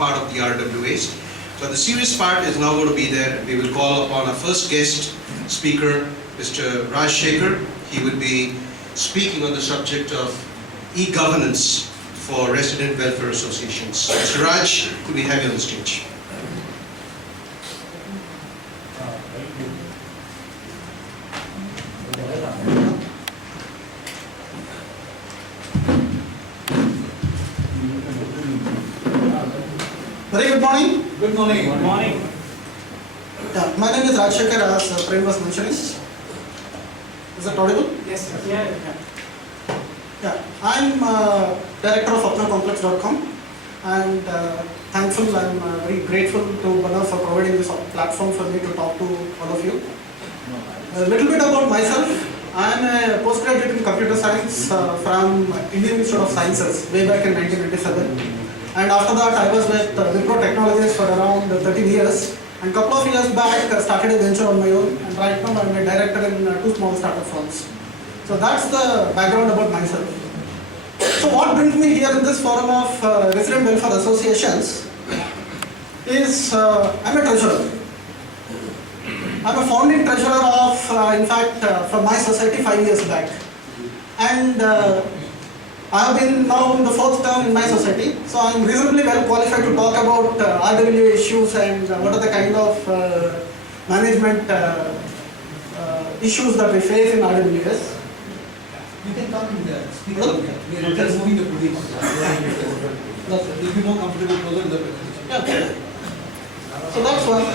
part of the RWAs. So the serious part is now going to be there. We will call upon our first guest speaker, Mr. Raj Shekhar. He will be speaking on the subject of e-governance for resident welfare associations. Mr. Raj, could we have you on the stage? Very good morning. Good morning. Good morning. Yeah, my name is Raj Shekhar, as Prem was mentioning. Is it audible? Yes, sir. Yeah. Yeah, I'm director of ApnaComplex.com, and thankful, I'm very grateful to BANA for providing this platform for me to talk to all of you. A little bit about myself. I'm a postgraduate in computer science from Indian Institute of Sciences way back in 1997. And after that, I was with Wipro Technologies for around 13 years. And a couple of years back, I started a venture on my own. And right now, I'm a director in 2 small startup firms. So that's the background about myself. So what brings me here in this forum of resident welfare associations is I'm a treasurer. I'm a founding treasurer of, in fact, from my society 5 years back. And I have been now in the 4th term in my society, so I am reasonably well qualified to talk about RWA issues and what are the kind of management issues that we face in RWAs. You can come in there. Speak up. We are just moving the podium. You'll be more comfortable closer to the presentation. Yeah. So that's one.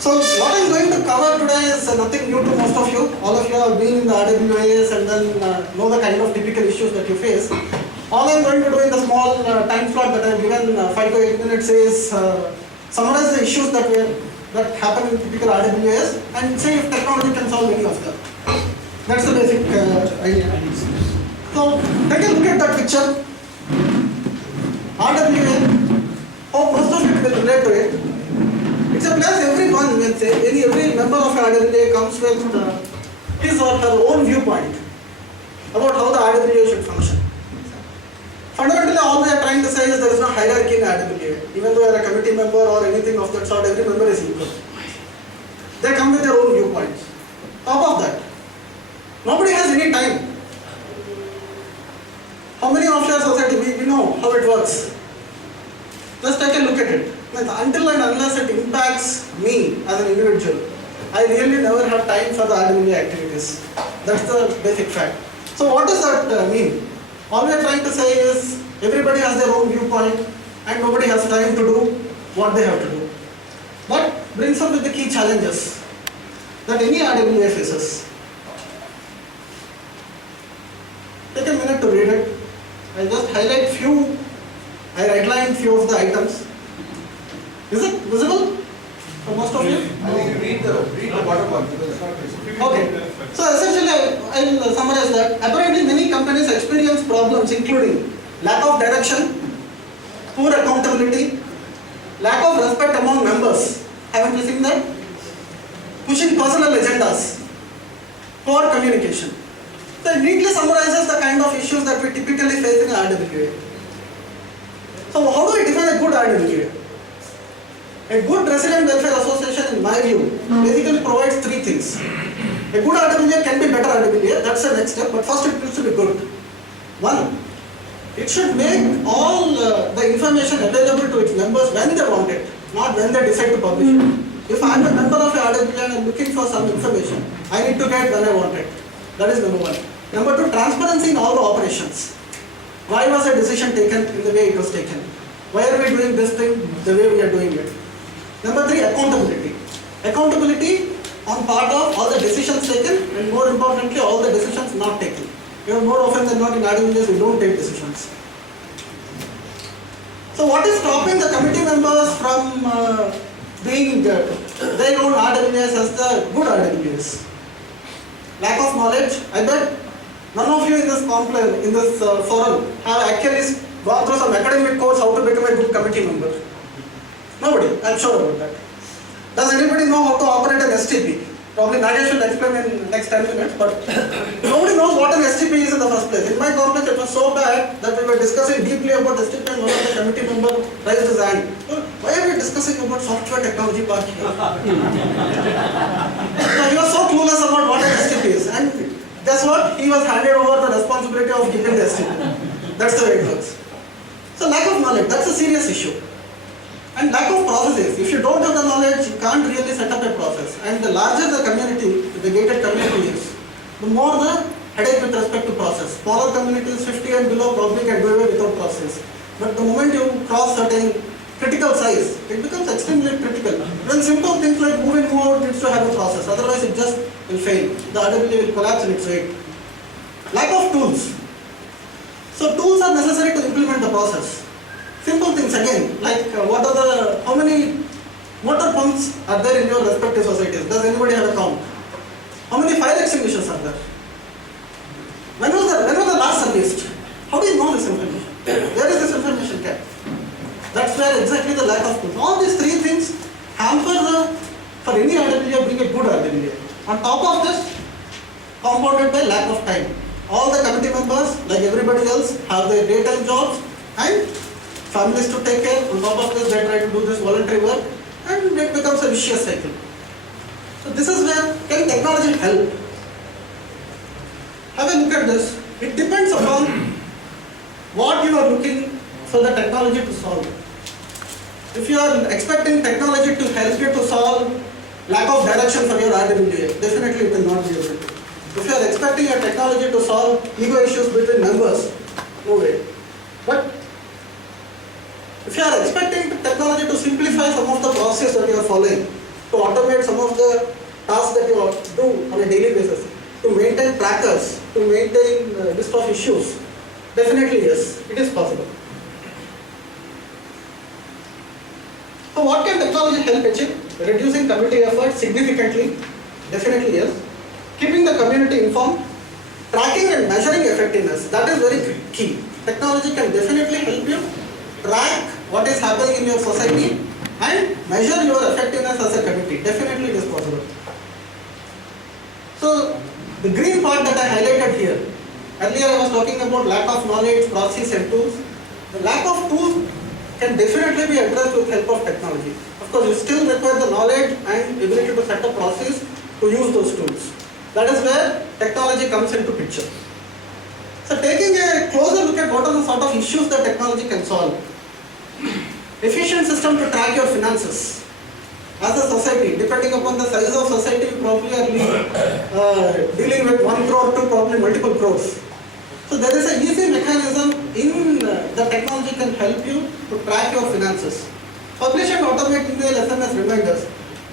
So what I'm going to cover today is nothing new to most of you. All of you have been in the RWAs and then know the kind of typical issues that you face. All I'm going to do in the small time slot that I've given 5 to 8 minutes is summarize the issues that happen in typical RWAs and see if technology can solve any of them. That's the basic idea. So take a look at that picture. RWA. Oh, most of you will relate to it. It's a place everyone will say, every member of RWA comes with his or her own viewpoint about how the RWA should function. Fundamentally, all we are trying to say is there is no hierarchy in RWA. Even though you are a committee member or anything of that sort, every member is equal. They come with their own viewpoints. Top of that, nobody has any time. How many of your society, we know how it works. Let's take a look at it. Until and unless it impacts me as an individual, I really never have time for the RWA activities. That's the basic fact. So what does that mean? All we are trying to say is everybody has their own viewpoint and nobody has time to do what they have to do. That brings up with the key challenges that any RWA faces. Take a minute to read it. I'll just highlight few, I outline few of the items. Is it visible for most of you? I think you read the bottom one because it's not visible. Okay. So essentially, I will summarize that. Apparently, many companies experience problems including lack of direction, poor accountability, lack of respect among members. Haven't you seen that? Pushing personal agendas, poor communication. So it neatly summarizes the kind of issues that we typically face in RWA. So how do we define a good RWA? A good resident welfare association, in my view, basically provides 3 things. A good RWA can be better RWA, that's the next step, but first it needs to be good. 1, it should make all the information available to its members when they want it, not when they decide to publish it. If I am a member of a RWA and I am looking for some information, I need to get when I want it. That is number 1. Number 2, transparency in all the operations. Why was a decision taken in the way it was taken? Why are we doing this thing the way we are doing it? Number 3, accountability. Accountability on part of all the decisions taken and more importantly all the decisions not taken. Because more often than not in RWAs we don't take decisions. So what is stopping the committee members from being their own RWAs as the good RWAs? Lack of knowledge. I bet none of you in this forum have actually gone through some academic course how to become a good committee member. Nobody, I'm sure about that. Does anybody know how to operate an STP? Probably Nagesh will explain in next 10 minutes, but nobody knows what an STP is in the first place. In my complex, it was so bad that we were discussing deeply about STP and one of the committee member raised his hand. "Oh, why are we discussing about software technology part here?" So he was so clueless about what an STP is. And guess what? He was handed over the responsibility of keeping the STP. That's the way it works. So lack of knowledge, that's a serious issue. And lack of processes. If you don't have the knowledge, you can't really set up a process. And the larger the community, the gated community is, the more the headache with respect to process. Smaller communities, 50 and below, probably can do away without process. But the moment you cross certain critical size, it becomes extremely critical. When simple things like move in, move out needs to have a process. Otherwise, it just will fail. The RWA will collapse in its weight. Lack of tools. So tools are necessary to implement the process. Simple things again, like how many motor pumps are there in your respective societies? Does anybody have a count? How many fire extinguishers are there? When was the last serviced? How do you know this information? Where is this information kept? That's where exactly the lack of tools. All these three things hamper for any RWA, bring a good RWA. On top of this, compounded by lack of time. All the committee members, like everybody else, have their daytime jobs and families to take care. On top of this, they try to do this voluntary work, and it becomes a vicious cycle. So this is where can technology help? Have a look at this. It depends upon what you are looking for the technology to solve. If you are expecting technology to help you to solve lack of direction for your RWA, definitely it will not be able to. If you are expecting a technology to solve ego issues between members, no way. But if you are expecting technology to simplify some of the processes that you are following, to automate some of the tasks that you do on a daily basis, to maintain trackers, to maintain list of issues, definitely yes, it is possible. So what can technology help achieve? Reducing committee effort significantly, definitely yes. Keeping the community informed, tracking and measuring effectiveness, that is very key. Technology can definitely help you track what is happening in your society and measure your effectiveness as a committee. Definitely it is possible. So the green part that I highlighted here, earlier I was talking about lack of knowledge, processes and tools. The lack of tools can definitely be addressed with help of technology. Of course, you still require the knowledge and ability to set up process to use those tools. That is where technology comes into picture. So taking a closer look at what are the sort of issues that technology can solve. Efficient system to track your finances. As a society, depending upon the size of society, you probably are dealing with 1 crore to probably multiple crores. So there is an easy mechanism in the technology can help you to track your finances. Publish and automate email, SMS reminders.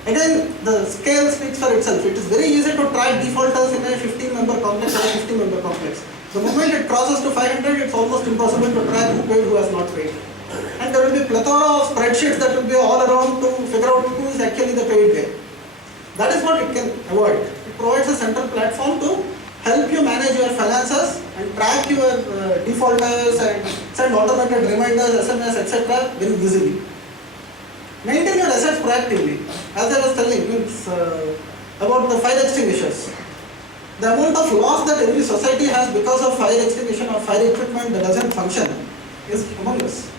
Again, the scale speaks for itself. It is very easy to track defaulters in a 15-member complex or a 50-member complex. The moment it crosses to 500, it's almost impossible to track who paid, who has not paid. And there will be plethora of spreadsheets that will be all around to figure out who is actually the paid guy. That is what it can avoid. It provides a central platform to help you manage your finances and track your defaulters and send automated reminders, SMS, etc. very easily. Maintain your assets proactively. As I was telling, about the fire extinguishers. The amount of loss that every society has because of fire extinguisher or fire equipment that doesn't function is humongous.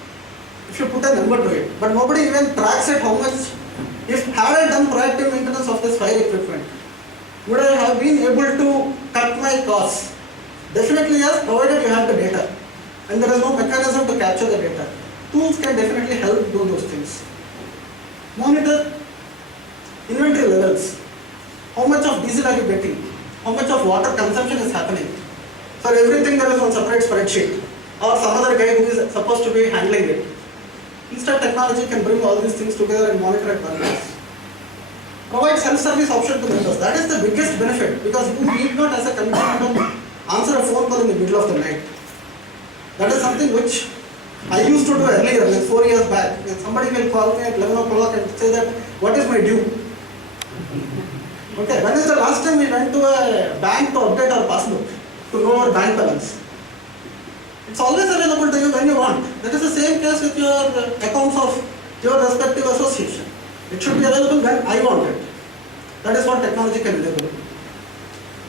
If you put a number to it. But nobody even tracks it how much. If had I done proactive maintenance of this fire equipment, would I have been able to cut my costs? Definitely yes, provided you have the data. And there is no mechanism to capture the data. Tools can definitely help do those things. Monitor inventory levels. How much of diesel are you getting? How much of water consumption is happening? For everything there is one separate spreadsheet or some other guy who is supposed to be handling it. Instead, technology can bring all these things together and monitor at one place. Provide self-service option to members. That is the biggest benefit because you need not as a committee member answer a phone call in the middle of the night. That is something which I used to do earlier, like 4 years back. Somebody will call me at 11 o'clock and say that, what is my due? Okay, when is the last time we went to a bank to update our passbook, to know our bank balance? It's always available to you when you want. That is the same case with your accounts of your respective association. It should be available when I want it. That is what technology can enable.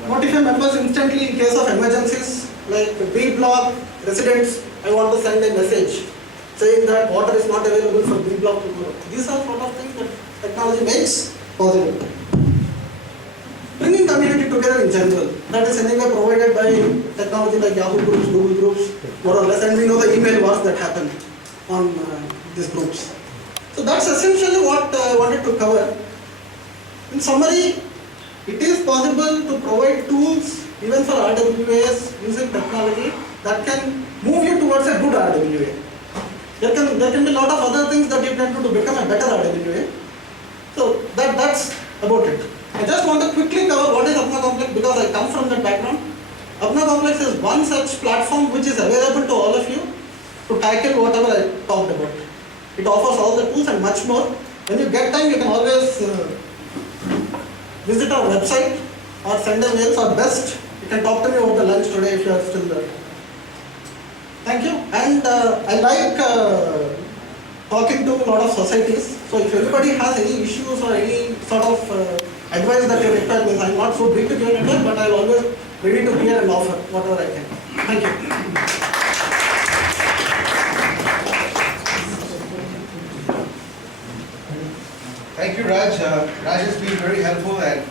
Notify members instantly in case of emergencies, like B block residents, I want to send a message saying that water is not available for B block tomorrow. These are sort of things that technology makes possible. Bringing community together in general, that is anyway provided by technology like Yahoo groups, Google groups, more or less, and we know the email wars that happen on these groups. So that's essentially what I wanted to cover. In summary, it is possible to provide tools even for RWAs using technology that can move you towards a good RWA. There can be a lot of other things that you can do to become a better RWA. So that's about it. I just want to quickly cover what is ApnaComplex because I come from that background. ApnaComplex is one such platform which is available to all of you to tackle whatever I talked about. It offers all the tools and much more. When you get time, you can always visit our website or send a mail, or best, you can talk to me over the lunch today if you are still there. Thank you. And I like talking to a lot of societies. So if anybody has any issues or any sort of advice that you require, means I'm not so big to give advice, but I'm always ready to hear and offer whatever I can. Thank you. Thank you, Raj. Raj has been very helpful, and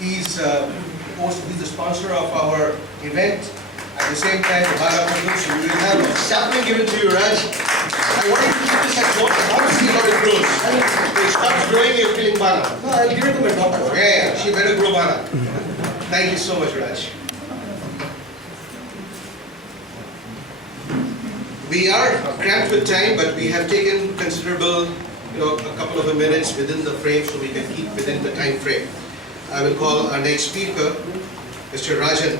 he's the sponsor of our event. At the same time, the BANA program, so we will have a sapling given to you, Raj. I want you to keep this at home. I want to see how it grows. If it stops growing, you're feeling BANA. No, I'll give it to my daughter. Yeah, she better grow BANA. Thank you so much, Raj. We are cramped with time, but we have taken considerable, a couple of minutes within the frame, so we can keep within the time frame. I will call our next speaker, Mr. Rajan.